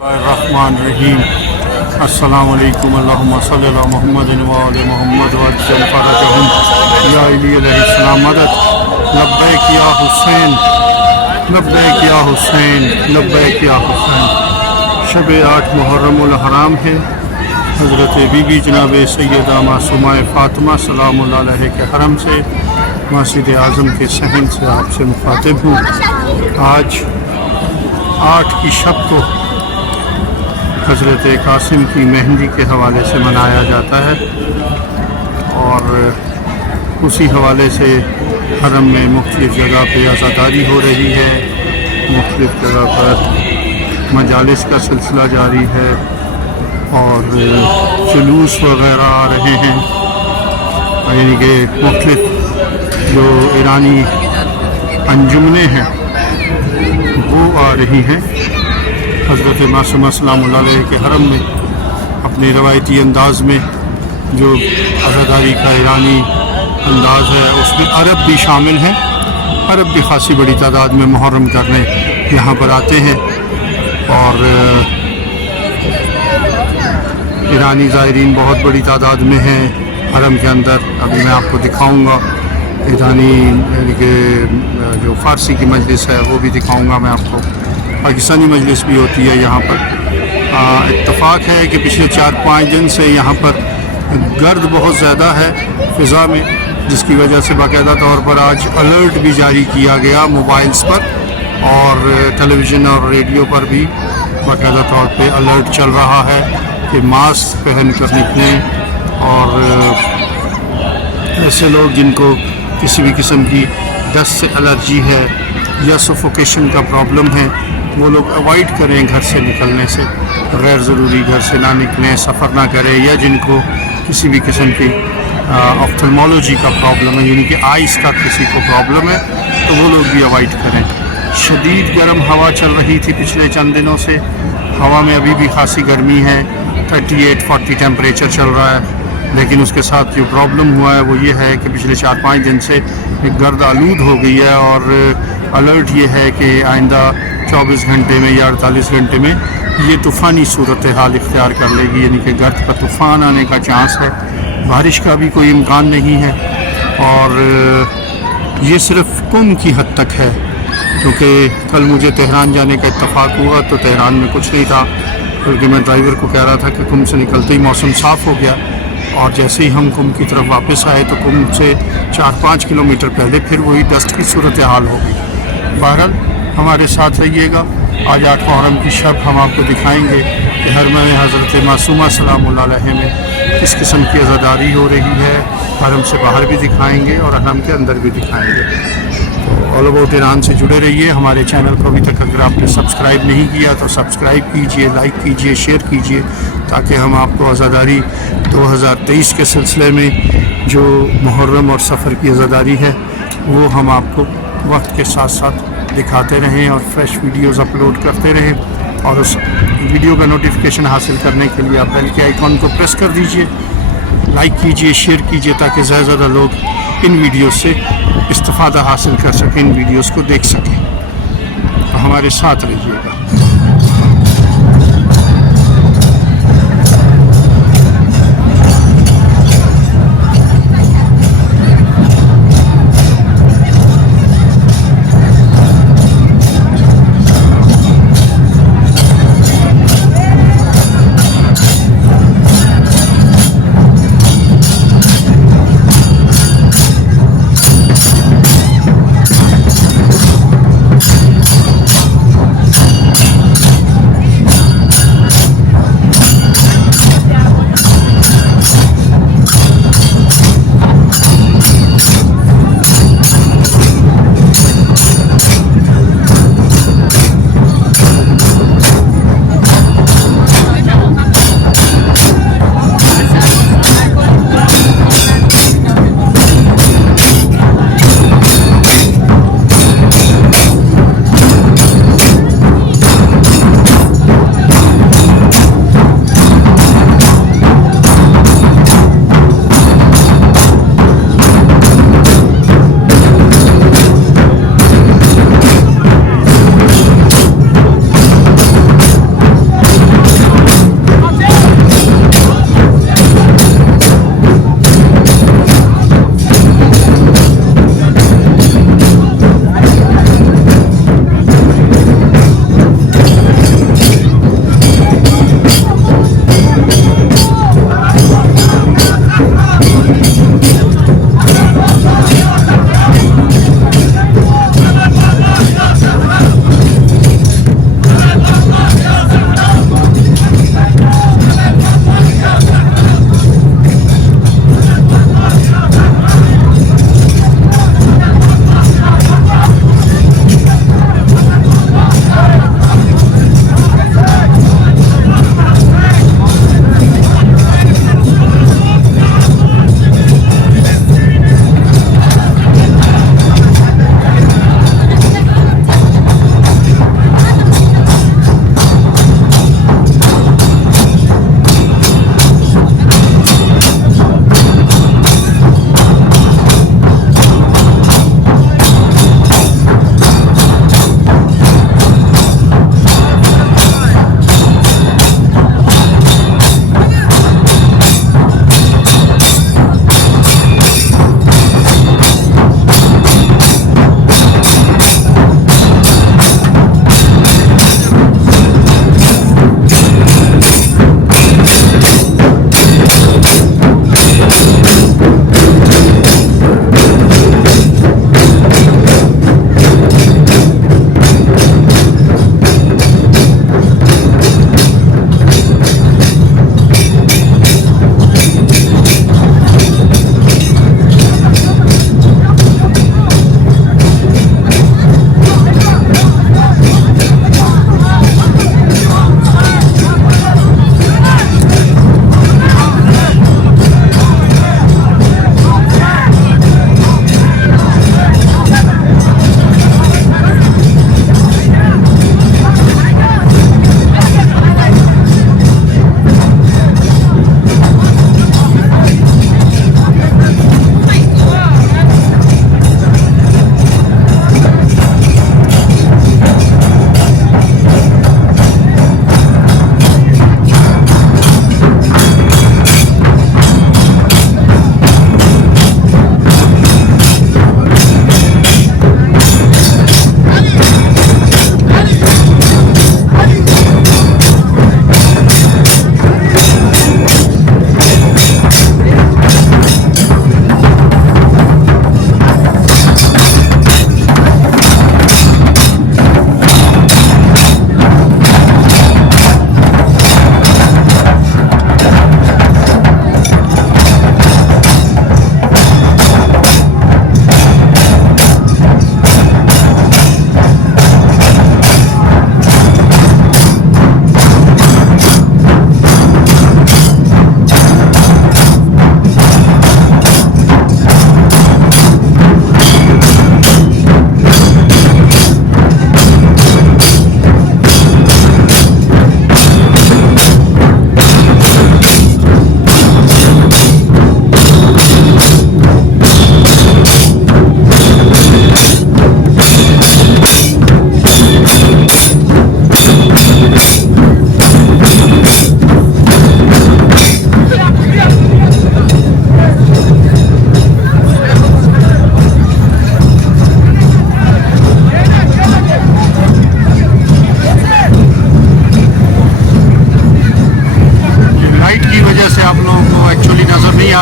الرحمن الرحیم السلام علیکم اللہم صلی علی محمد و آل محمد وعجل فرجہم یا علی علیہ السلام مدد لبیک یا حسین لبیک یا حسین لبیک یا حسین شب 8 محرم الحرام ہے۔ حضرت بی بی جناب سیدہ معصومہ فاطمہ سلام اللہ علیہ کے حرم سے مسجد اعظم کے صحن سے آپ سے مخاطب ہوں۔ آج 8 کی شب کو حضرت قاسم کی مہندی کے حوالے سے منایا جاتا ہے اور اسی حوالے سے حرم میں مختلف جگہ پہ عزاداری ہو رہی ہے، مختلف جگہ پر مجالس کا سلسلہ جاری ہے اور جلوس وغیرہ آ رہے ہیں، یعنی کہ مختلف جو ایرانی انجمنیں ہیں وہ آ رہی ہیں۔ حضرت معصومہ سلام اللہ علیہ کے حرم میں اپنے روایتی انداز میں جو عزاداری کا ایرانی انداز ہے اس میں عرب بھی شامل ہیں، عرب بھی خاصی بڑی تعداد میں محرم کرنے یہاں پر آتے ہیں اور ایرانی زائرین بہت بڑی تعداد میں ہیں حرم کے اندر۔ ابھی میں آپ کو دکھاؤں گا ایرانی یعنی کہ جو فارسی کی مجلس ہے وہ بھی دکھاؤں گا میں آپ کو، پاکستانی مجلس بھی ہوتی ہے یہاں پر۔ اتفاق ہے کہ پچھلے 4-5 دن سے یہاں پر گرد بہت زیادہ ہے فضا میں، جس کی وجہ سے باقاعدہ طور پر آج الرٹ بھی جاری کیا گیا موبائلز پر اور ٹیلی ویژن اور ریڈیو پر بھی باقاعدہ طور پہ الرٹ چل رہا ہے کہ ماسک پہن کر نکلیں، اور ایسے لوگ جن کو کسی بھی قسم کی ڈسٹ سے الرجی ہے یا سفوکیشن کا پرابلم ہے وہ لوگ اوائڈ کریں گھر سے نکلنے سے، غیر ضروری گھر سے نہ نکلیں، سفر نہ کریں، یا جن کو کسی بھی قسم کی آپتھلمولوجی کا پرابلم ہے یعنی کہ آئس کا کسی کو پرابلم ہے تو وہ لوگ بھی اوائڈ کریں۔ شدید گرم ہوا چل رہی تھی پچھلے چند دنوں سے، ہوا میں ابھی بھی خاصی گرمی ہے، 38-40 ٹیمپریچر چل رہا ہے، لیکن اس کے ساتھ جو پرابلم ہوا ہے وہ یہ ہے کہ پچھلے 4-5 دن سے ایک گرد آلود ہو گئی ہے اور الرٹ یہ ہے کہ آئندہ 24 گھنٹے میں یا 48 گھنٹے میں یہ طوفانی صورتحال اختیار کر لے گی، یعنی کہ گرد کا طوفان آنے کا چانس ہے، بارش کا بھی کوئی امکان نہیں ہے۔ اور یہ صرف کم کی حد تک ہے، کیونکہ کل مجھے تہران جانے کا اتفاق ہوا تو تہران میں کچھ نہیں تھا، کیونکہ میں ڈرائیور کو کہہ رہا تھا کہ کم سے نکلتے ہی موسم صاف ہو گیا، اور جیسے ہی ہم کم کی طرف واپس آئے تو کم سے 4-5 کلومیٹر پہلے پھر وہی ڈسٹ کی صورتحال ہو گئی۔ بہرحال ہمارے ساتھ رہیے گا، آج 8 محرم کی شب ہم آپ کو دکھائیں گے کہ حرم حضرت معصومہ سلام اللہ علیہ میں کس قسم کی عزاداری ہو رہی ہے، حرم سے باہر بھی دکھائیں گے اور حرم کے اندر بھی دکھائیں گے۔ تو آل اوور ایران سے جڑے رہیے، ہمارے چینل کو ابھی تک اگر آپ نے سبسکرائب نہیں کیا تو سبسکرائب کیجئے، لائک کیجئے، شیئر کیجئے، تاکہ ہم آپ کو عزاداری 2023 کے سلسلے میں جو محرم اور سفر کی عزاداری ہے وہ ہم آپ کو وقت کے ساتھ ساتھ دکھاتے رہیں اور فریش ویڈیوز اپلوڈ کرتے رہیں، اور اس ویڈیو کا نوٹیفیکیشن حاصل کرنے کے لیے آپ بیل کے آئیکن کو پریس کر دیجئے، لائک کیجئے، شیئر کیجئے، تاکہ زیادہ سے زیادہ لوگ ان ویڈیوز سے استفادہ حاصل کر سکیں، ان ویڈیوز کو دیکھ سکیں۔ ہمارے ساتھ رہیے گا۔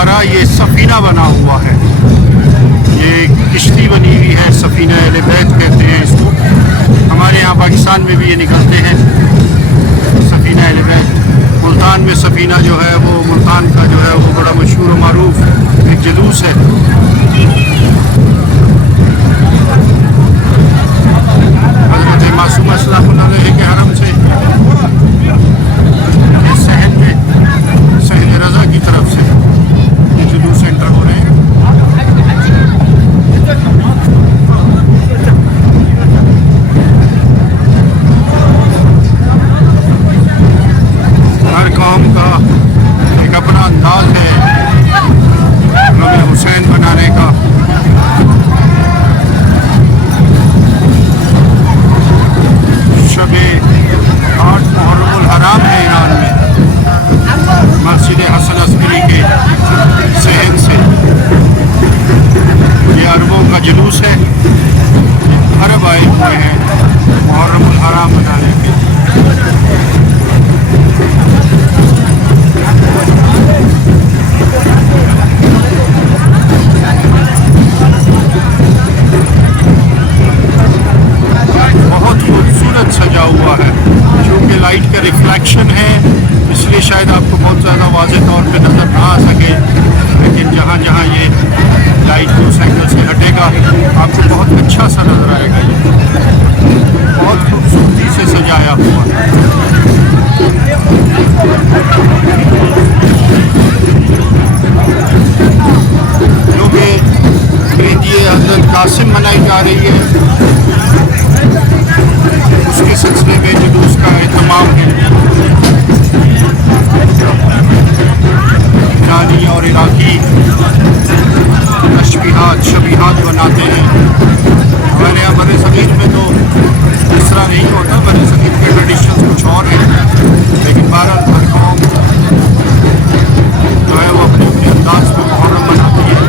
کنارہ یہ سفینہ بنا ہوا ہے، یہ کشتی بنی ہوئی ہے، سفینہ اہل بیت کہتے ہیں اس کو، ہمارے یہاں پاکستان میں بھی یہ نکلتے ہیں سفینہ اہل بیت۔ ملتان میں سفینہ جو ہے وہ ملتان کا جو ہے وہ بڑا مشہور و معروف ایک جلوس ہے۔ حضرت معصومہ سلام اللہ علیہ کے حرم سے صحن میں صحن رضا کی طرف سے یہ جلوس انٹر ہو رہے ہیں۔ ہر قوم کا ایک اپنا انداز ہے غم حسین بنانے کا۔ شب-e-8 محرم الحرام ہے ایران میں، مسجد حسن عسکری کے صحن سے یہ عربوں کا جلوس ہے، عرب آئے ہوئے ہیں محرم الحرام منانے کے۔ بہت خوبصورت سجا ہوا ہے، چونکہ لائٹ کا ریفلیکشن ہے اس لیے شاید آپ کو بہت زیادہ واضح طور پہ نظر نہ آ سکے، لیکن جہاں جہاں یہ لائٹ اس اینگل سے ہٹے گا آپ کو بہت اچھا سا نظر آئے گا۔ یہ بہت خوبصورتی سے سجایا ہوا ہے۔ جو کہ یہ حضرت قاسم منائی جا رہی ہے اس کے سلسلے میں جلوس کا اہتمام ہے۔ ایرانی اور عراقی شبیہات بناتے ہیں۔ ہمارے یہاں بر صغیر میں تو اس طرح نہیں ہوتا، بر صغیر کے ٹریڈیشنز کچھ اور ہیں، لیکن بہرحال ہر قوم جو ہے وہ اپنے اپنے انداز میں محرم مناتی ہے۔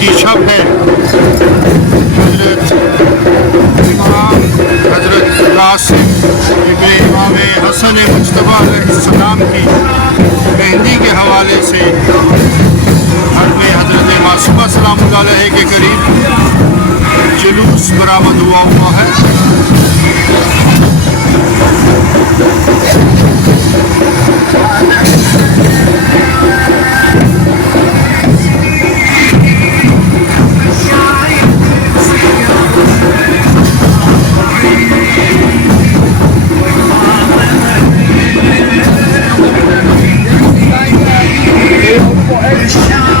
کی شب ہے حضرت امام حضرت قاسم ابن امام حسن مجتبیٰ علیہ السلام کی مہندی کے حوالے سے حرم حضرت معصومہ سلام اللہ علیہ کے قریب جلوس برآمد ہوا ہے۔ Shine.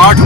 8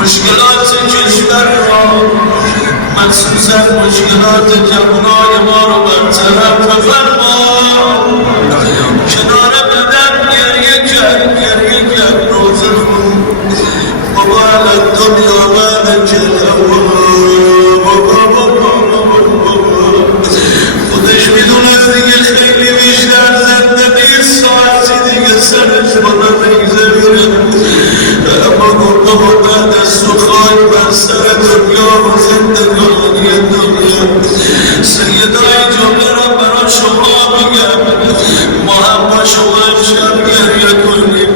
مشکلات کشور ما مخصوصا مشکلات جوانان ما رو برطرف فرما. کنار بدن گریه کرد روز خون وبال الدنیا بعد خودش میدونست دیگه خیلی بیشتر زندگی ساعتی دیگه سرش بالا نگذاره اما گفته و بعد از تو خواهی بر سر دنیا و زندگانی دنیا. سیدای جمله را برا شما میگم ما هم با شما امشب گریه کنیم.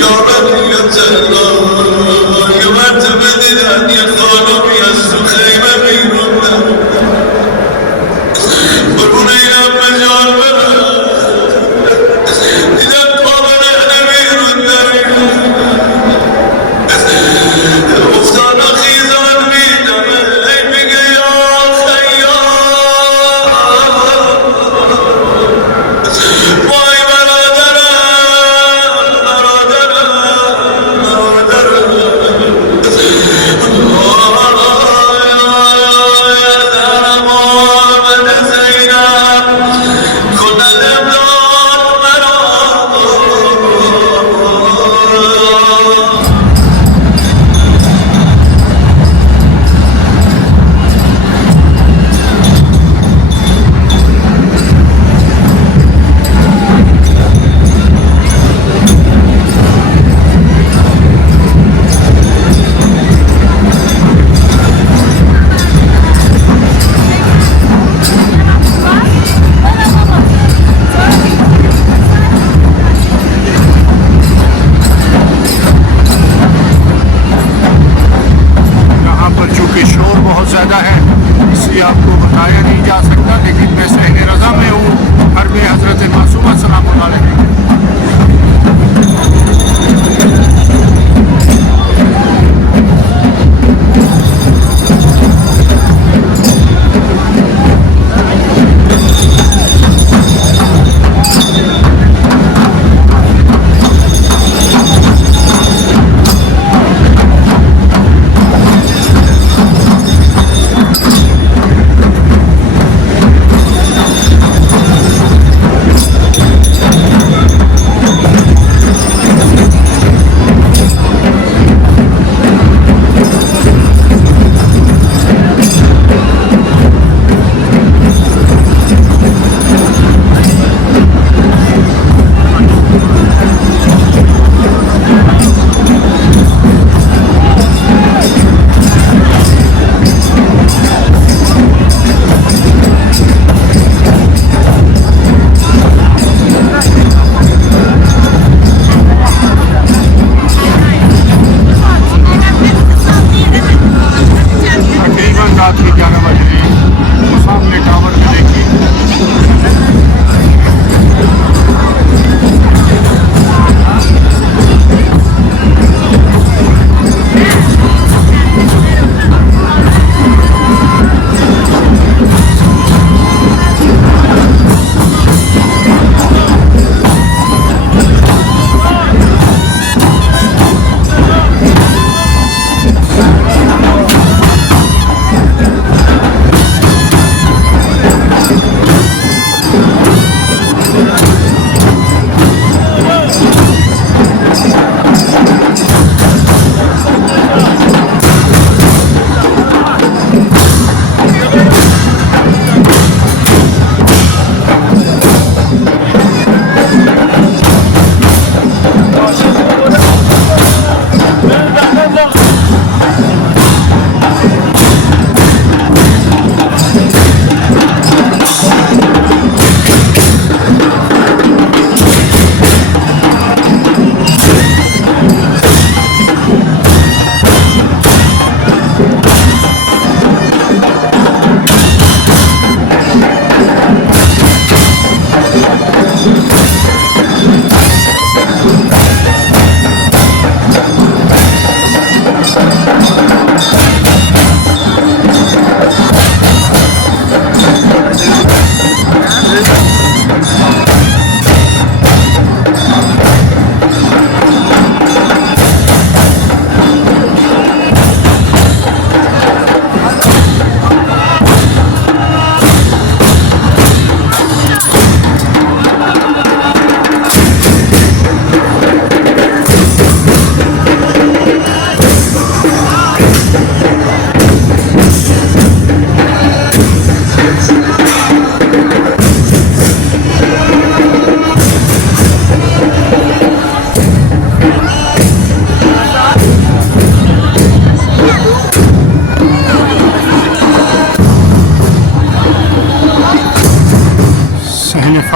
یا بقیت الله یه مرتبه دیدن یه خانمی از تو خیمه بیروندن برون اینم به جان برن دیدن پا به نهنه بیرون